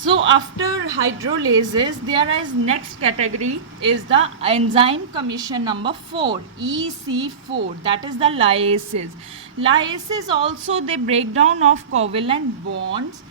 So after hydrolases, there is next category is the enzyme commission number 4, EC4, that is the lyases. Lyases also, they break down of covalent bonds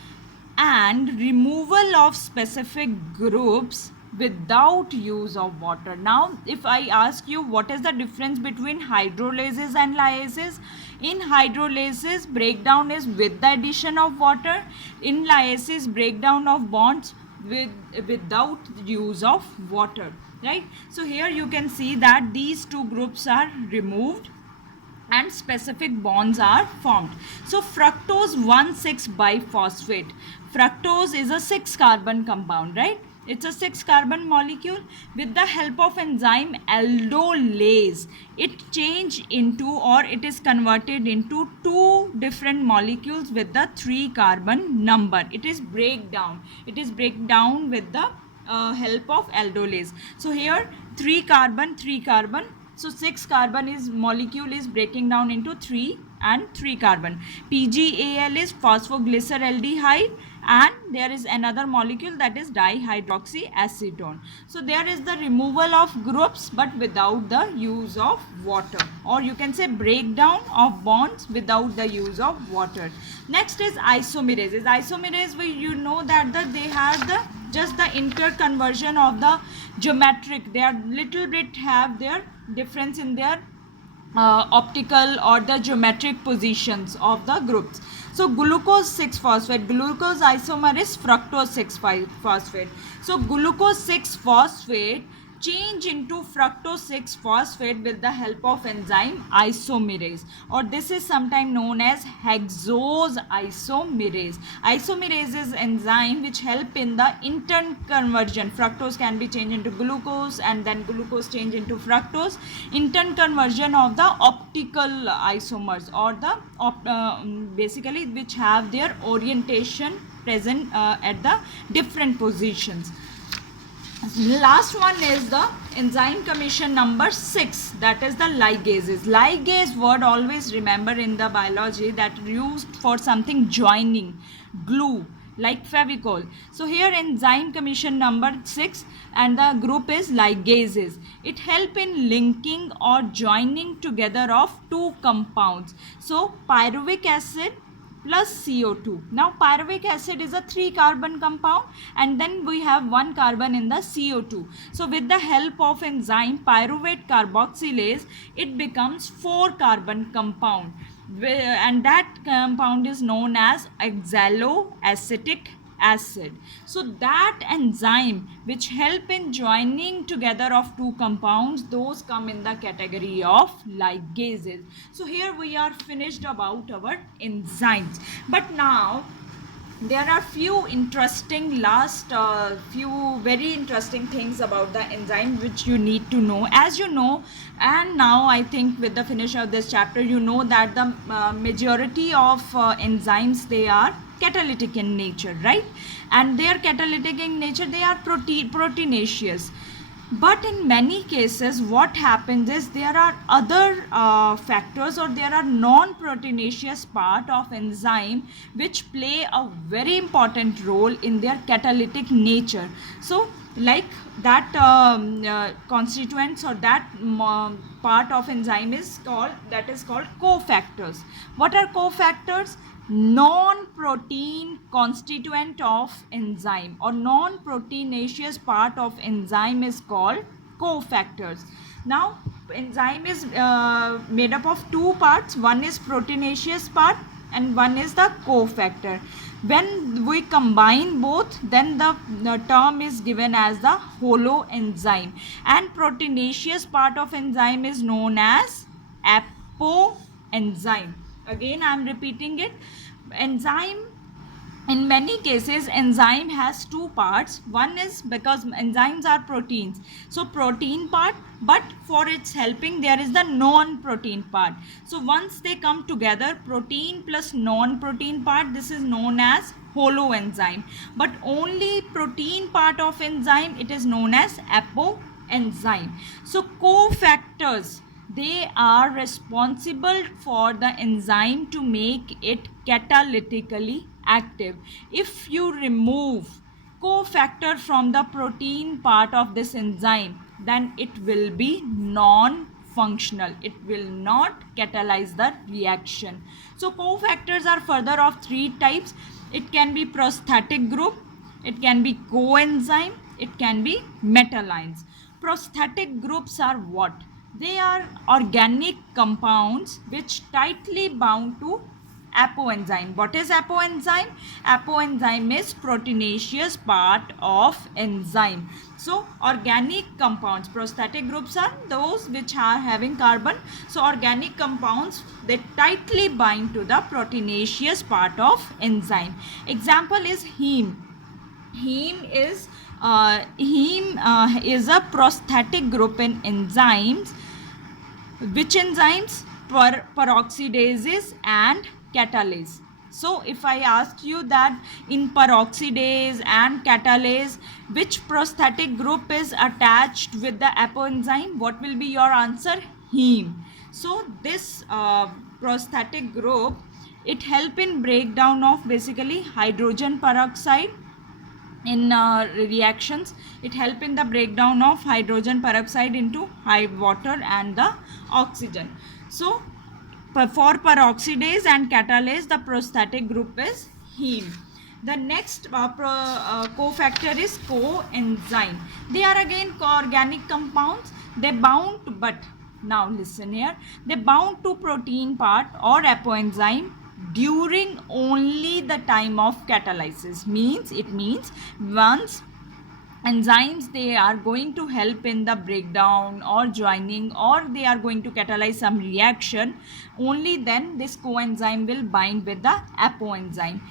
and removal of specific groups without use of water. Now if I ask you what is the difference between hydrolases and lyases, in hydrolases breakdown is with the addition of water, in lyases breakdown of bonds without use of water, right? So here you can see that these two groups are removed and specific bonds are formed. So fructose 1,6 biphosphate. Fructose is a 6 carbon compound, right? It's a 6 carbon molecule. With the help of enzyme aldolase, it change into, or it is converted into, two different molecules with the 3 carbon number. It is breakdown with the help of aldolase. So here 3 carbon, 3 carbon. So 6 carbon is molecule is breaking down into 3 and 3 carbon. PgAl is phosphoglyceraldehyde, and there is another molecule that is dihydroxyacetone. So there is the removal of groups but without the use of water, or you can say breakdown of bonds without the use of water. Next is isomerases. Isomerase, you know that they have the just the interconversion of the geometric. They are little bit have their difference in their optical or the geometric positions of the groups. So glucose 6-phosphate, glucose isomer is fructose 6-phosphate. So glucose 6-phosphate change into fructose 6-phosphate with the help of enzyme isomerase, or this is sometimes known as hexose isomerase. Isomerase is enzyme which help in the interconversion. Fructose can be changed into glucose and then glucose change into fructose. Interconversion of the optical isomers, or the basically which have their orientation present at the different positions. Last one is the enzyme commission number 6, that is the ligases. Ligase word always remember in the biology that used for something joining, glue, like Fevicol. So here enzyme commission number 6 and the group is ligases. It help in linking or joining together of two compounds. So pyruvic acid plus CO2. Now pyruvic acid is a 3 carbon compound and then we have 1 carbon in the CO2. So with the help of enzyme pyruvate carboxylase, it becomes 4 carbon compound, and that compound is known as oxaloacetic acid. So that enzyme which help in joining together of two compounds, those come in the category of ligases. So here we are finished about our enzymes, but now there are few interesting few very interesting things about the enzyme which you need to know. As you know, and now I think with the finish of this chapter, you know that the majority of enzymes, they are catalytic in nature, right? And they are catalytic in nature, they are proteinaceous. But in many cases what happens is there are other factors, or there are non-proteinaceous part of enzyme which play a very important role in their catalytic nature. So like that constituents, or that part of enzyme is called cofactors. What are cofactors? Non-protein constituent of enzyme, or non-proteinaceous part of enzyme is called cofactors. Now enzyme is made up of two parts. One is proteinaceous part and one is the cofactor. When we combine both, then the term is given as the holoenzyme, and proteinaceous part of enzyme is known as apoenzyme. Again I am repeating it. Enzyme, in many cases enzyme has two parts. One is because enzymes are proteins, so protein part, but for its helping there is the non-protein part. So once they come together, protein plus non-protein part, this is known as holoenzyme. But only protein part of enzyme, it is known as apoenzyme. So cofactors, they are responsible for the enzyme to make it catalytically active. If you remove cofactor from the protein part of this enzyme, then it will be non-functional. It will not catalyze the reaction. So cofactors are further of three types. It can be prosthetic group, it can be coenzyme, it can be metalines. Prosthetic groups are what? They are organic compounds which tightly bound to apoenzyme. What is apoenzyme? Apoenzyme is proteinaceous part of enzyme. So organic compounds, prosthetic groups are those which are having carbon. So organic compounds, they tightly bind to the proteinaceous part of enzyme. Example is heme. Heme is a prosthetic group in enzymes. Which enzymes? Peroxidases and catalase. So if I asked you that in peroxidase and catalase, which prosthetic group is attached with the apoenzyme, what will be your answer? Heme. So this prosthetic group, it help in breakdown of basically hydrogen peroxide in reactions. It help in the breakdown of hydrogen peroxide into high water and the oxygen. So for peroxidase and catalase, the prosthetic group is heme. The next cofactor is coenzyme. They are again organic compounds. They bound, but now listen here, they bound to protein part or apoenzyme during only the time of catalysis. It means once enzymes, they are going to help in the breakdown or joining, or they are going to catalyze some reaction, only then this coenzyme will bind with the apoenzyme.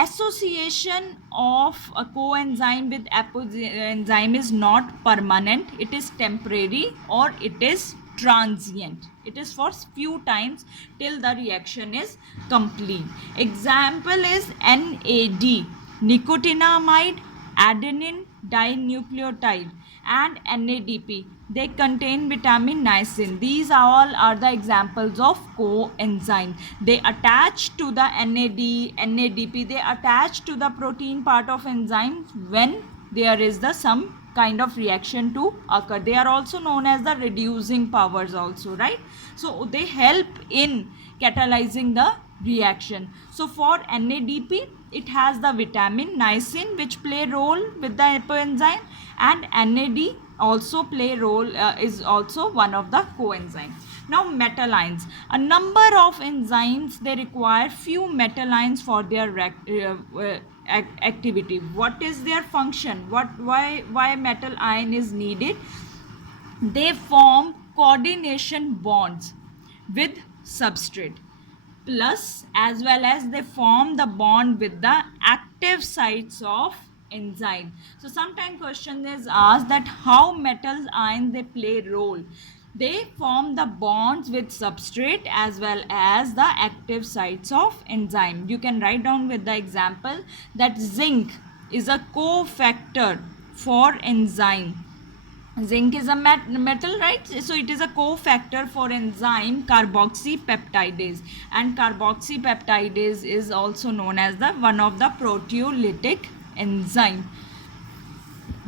Association of a coenzyme with apoenzyme is not permanent. It is temporary or it is transient. It is for few times till the reaction is complete. Example is NAD, nicotinamide adenine dinucleotide, and NADP. They contain vitamin niacin. These all are the examples of coenzyme. They attach to the NAD, NADP. They attach to the protein part of enzyme when there is some kind of reaction to occur. They are also known as the reducing powers also, right? So they help in catalyzing the reaction. So for NADP, it has the vitamin niacin which play role with the apoenzyme, and NAD also play role, is also one of the coenzyme. Now metalines. A number of enzymes, they require few metalines for their activity. What is their function? Why metal ion is needed? They form coordination bonds with substrate, plus as well as they form the bond with the active sites of enzyme. So sometimes question is asked that how metal ion they play role. They form the bonds with substrate as well as the active sites of enzyme. You can write down with the example that zinc is a cofactor for enzyme. Zinc is a metal, right? So it is a cofactor for enzyme carboxypeptidase, and carboxypeptidase is also known as the one of the proteolytic enzyme.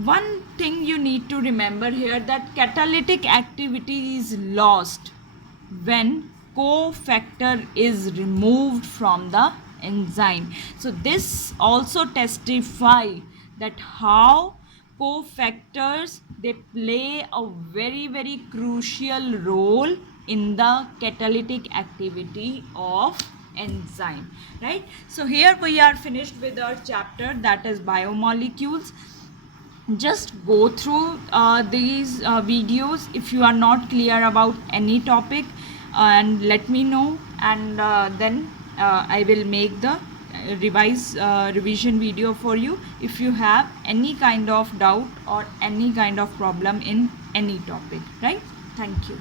One thing you need to remember here, that catalytic activity is lost when cofactor is removed from the enzyme. So this also testify that how cofactors, they play a very crucial role in the catalytic activity of enzyme, right? So here we are finished with our chapter, that is biomolecules. Just go through these videos if you are not clear about any topic, and let me know, and then I will make the revision video for you if you have any kind of doubt or any kind of problem in any topic, right? Thank you.